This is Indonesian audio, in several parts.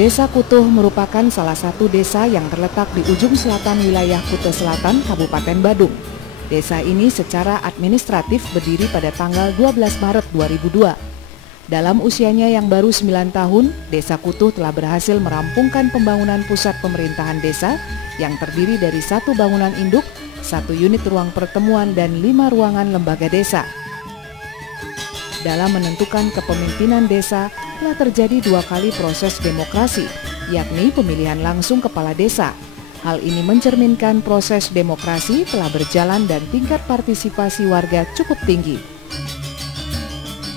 Desa Kutuh merupakan salah satu desa yang terletak di ujung selatan wilayah Kuta Selatan, Kabupaten Badung. Desa ini secara administratif berdiri pada tanggal 12 Maret 2002. Dalam usianya yang baru 9 tahun, Desa Kutuh telah berhasil merampungkan pembangunan pusat pemerintahan desa yang terdiri dari 1 bangunan induk, 1 unit ruang pertemuan, dan 5 ruangan lembaga desa. Dalam menentukan kepemimpinan desa, telah terjadi 2 kali proses demokrasi, yakni pemilihan langsung kepala desa. Hal ini mencerminkan proses demokrasi telah berjalan dan tingkat partisipasi warga cukup tinggi.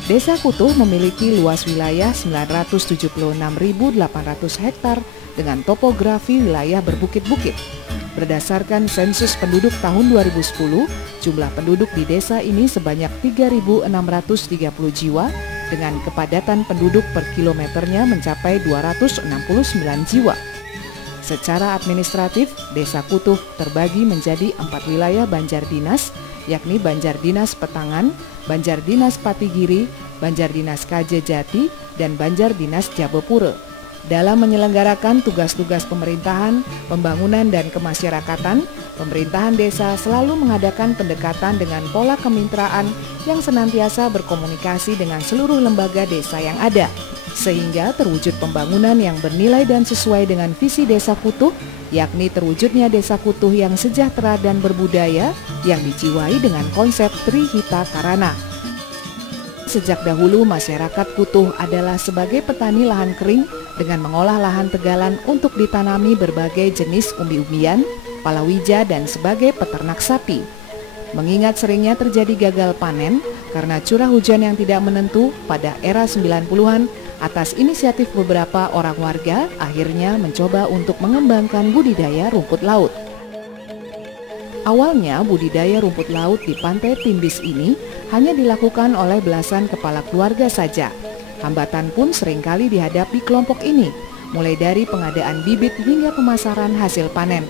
Desa Kutuh memiliki luas wilayah 976.800 hektar dengan topografi wilayah berbukit-bukit. Berdasarkan sensus penduduk tahun 2010, jumlah penduduk di desa ini sebanyak 3.630 jiwa dengan kepadatan penduduk per kilometernya mencapai 269 jiwa. Secara administratif, Desa Kutuh terbagi menjadi 4 wilayah Banjar Dinas, yakni Banjar Dinas Petangan, Banjar Dinas Patigiri, Banjar Dinas Kajejati, dan Banjar Dinas Jabepura. Dalam menyelenggarakan tugas-tugas pemerintahan, pembangunan, dan kemasyarakatan, pemerintahan desa selalu mengadakan pendekatan dengan pola kemitraan yang senantiasa berkomunikasi dengan seluruh lembaga desa yang ada, sehingga terwujud pembangunan yang bernilai dan sesuai dengan visi Desa Kutuh, yakni terwujudnya Desa Kutuh yang sejahtera dan berbudaya yang dijiwai dengan konsep Trihita Karana. Sejak dahulu masyarakat Kutuh adalah sebagai petani lahan kering dengan mengolah lahan tegalan untuk ditanami berbagai jenis umbi-umbian, palawija, dan sebagai peternak sapi. Mengingat seringnya terjadi gagal panen karena curah hujan yang tidak menentu pada era 90-an, atas inisiatif beberapa orang warga akhirnya mencoba untuk mengembangkan budidaya rumput laut. Awalnya budidaya rumput laut di Pantai Timbis ini hanya dilakukan oleh belasan kepala keluarga saja. Hambatan pun seringkali dihadapi kelompok ini, mulai dari pengadaan bibit hingga pemasaran hasil panen.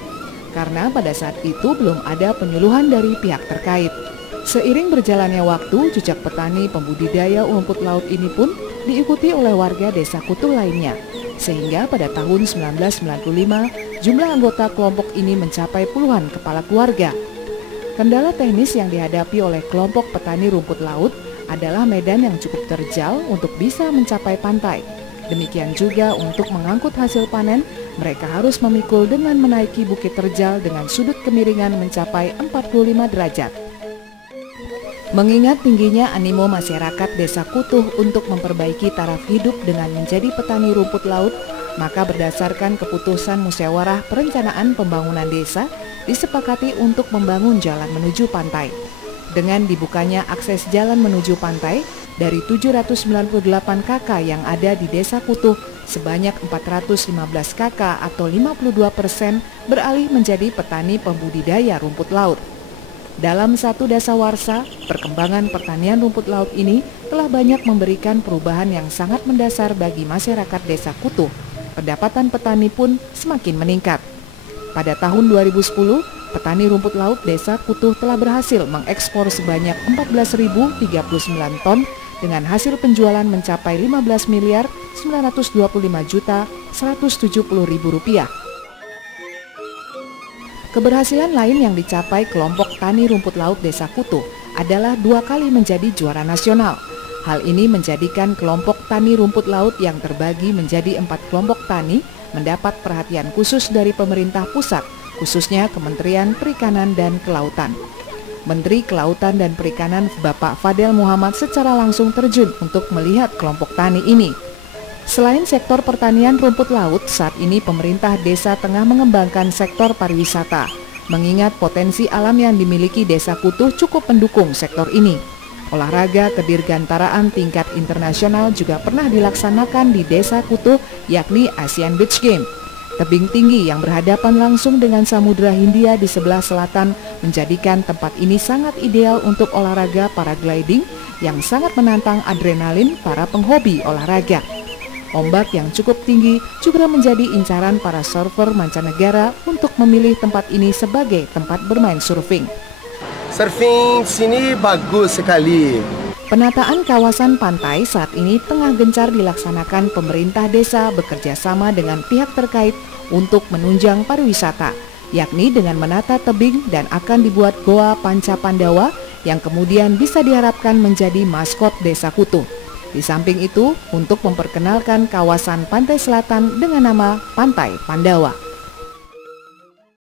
Karena pada saat itu belum ada penyuluhan dari pihak terkait. Seiring berjalannya waktu, jejak petani pembudidaya rumput laut ini pun diikuti oleh warga Desa Kutuh lainnya. Sehingga pada tahun 1995, jumlah anggota kelompok ini mencapai puluhan kepala keluarga. Kendala teknis yang dihadapi oleh kelompok petani rumput laut adalah medan yang cukup terjal untuk bisa mencapai pantai. Demikian juga untuk mengangkut hasil panen, mereka harus memikul dengan menaiki bukit terjal dengan sudut kemiringan mencapai 45 derajat. Mengingat tingginya animo masyarakat Desa Kutuh untuk memperbaiki taraf hidup dengan menjadi petani rumput laut, maka berdasarkan keputusan musyawarah perencanaan pembangunan desa, disepakati untuk membangun jalan menuju pantai. Dengan dibukanya akses jalan menuju pantai, dari 798 KK yang ada di Desa Kutuh, sebanyak 415 KK atau 52% beralih menjadi petani pembudidaya rumput laut. Dalam satu dasawarsa, perkembangan pertanian rumput laut ini telah banyak memberikan perubahan yang sangat mendasar bagi masyarakat Desa Kutuh. Pendapatan petani pun semakin meningkat. Pada tahun 2010, petani rumput laut Desa Kutuh telah berhasil mengekspor sebanyak 14.039 ton dengan hasil penjualan mencapai Rp15.925.170.000. Keberhasilan lain yang dicapai kelompok tani rumput laut Desa Kutuh adalah 2 kali menjadi juara nasional. Hal ini menjadikan kelompok tani rumput laut yang terbagi menjadi 4 kelompok tani mendapat perhatian khusus dari pemerintah pusat, khususnya Kementerian Perikanan dan Kelautan. Menteri Kelautan dan Perikanan Bapak Fadel Muhammad secara langsung terjun untuk melihat kelompok tani ini. Selain sektor pertanian rumput laut, saat ini pemerintah desa tengah mengembangkan sektor pariwisata. Mengingat potensi alam yang dimiliki Desa Kutuh cukup mendukung sektor ini. Olahraga kedirgantaraan tingkat internasional juga pernah dilaksanakan di Desa Kutuh, yakni Asian Beach Game. Tebing tinggi yang berhadapan langsung dengan Samudra Hindia di sebelah selatan menjadikan tempat ini sangat ideal untuk olahraga paragliding yang sangat menantang adrenalin para penghobi olahraga. Ombak yang cukup tinggi juga menjadi incaran para surfer mancanegara untuk memilih tempat ini sebagai tempat bermain surfing. Surfing di sini bagus sekali. Penataan kawasan pantai saat ini tengah gencar dilaksanakan pemerintah desa bekerja sama dengan pihak terkait untuk menunjang pariwisata, yakni dengan menata tebing dan akan dibuat Goa Panca Pandawa yang kemudian bisa diharapkan menjadi maskot Desa Kutu. Di samping itu, untuk memperkenalkan kawasan pantai selatan dengan nama Pantai Pandawa.